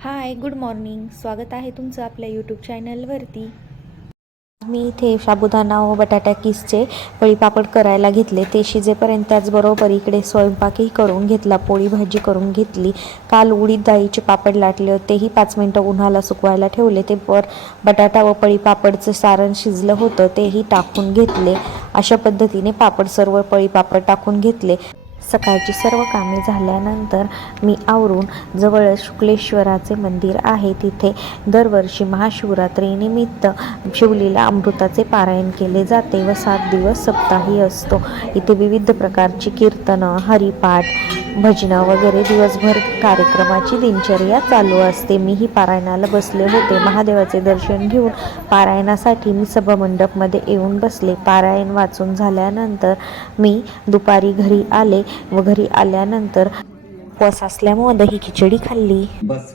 हाय, good morning. स्वागत आहे तुमचं आपल्या यूट्यूब चॅनलवरती. मी इथे साबुदाणा व बटाटा किसचे पळीपापड करायला घेतले. ते शिजेपर्यंत त्याचबरोबर इकडे स्वयंपाकही करून घेतला, पोळी भाजी करून घेतली. काल उडीद डाळीचे पापड लाटले होते, तेही 5 मिनटं उन्हाला सुकवायला ठेवले. ते बटाटा व पळीपापडचं सारण शिजलं होतं, तेही टाकून घेतले. अशा पद्धतीने पापड सर्व पळीपापड टाकून घेतले. सकाळची सर्व कामे झाल्यानंतर मी आवरून जवळच शुक्लेश्वराचे मंदिर आहे, तिथे दरवर्षी महाशिवरात्रीनिमित्त शिवलीला अमृताचे पारायण केले जाते व 7 दिवस सप्ताही असतो. इथे विविध प्रकारची कीर्तनं, हरिपाठ, भजनं वगैरे दिवसभर कार्यक्रमाची दिनचर्या चालू असते. मीही पारायणाला बसले होते. महादेवाचे दर्शन घेऊन पारायणासाठी मी सभामंडपमध्ये येऊन बसले. पारायण वाचून झाल्यानंतर मी दुपारी घरी आले व घरी आल्यानंतर उपवास असल्यामुळे दही खिचडी खाल्ली. बस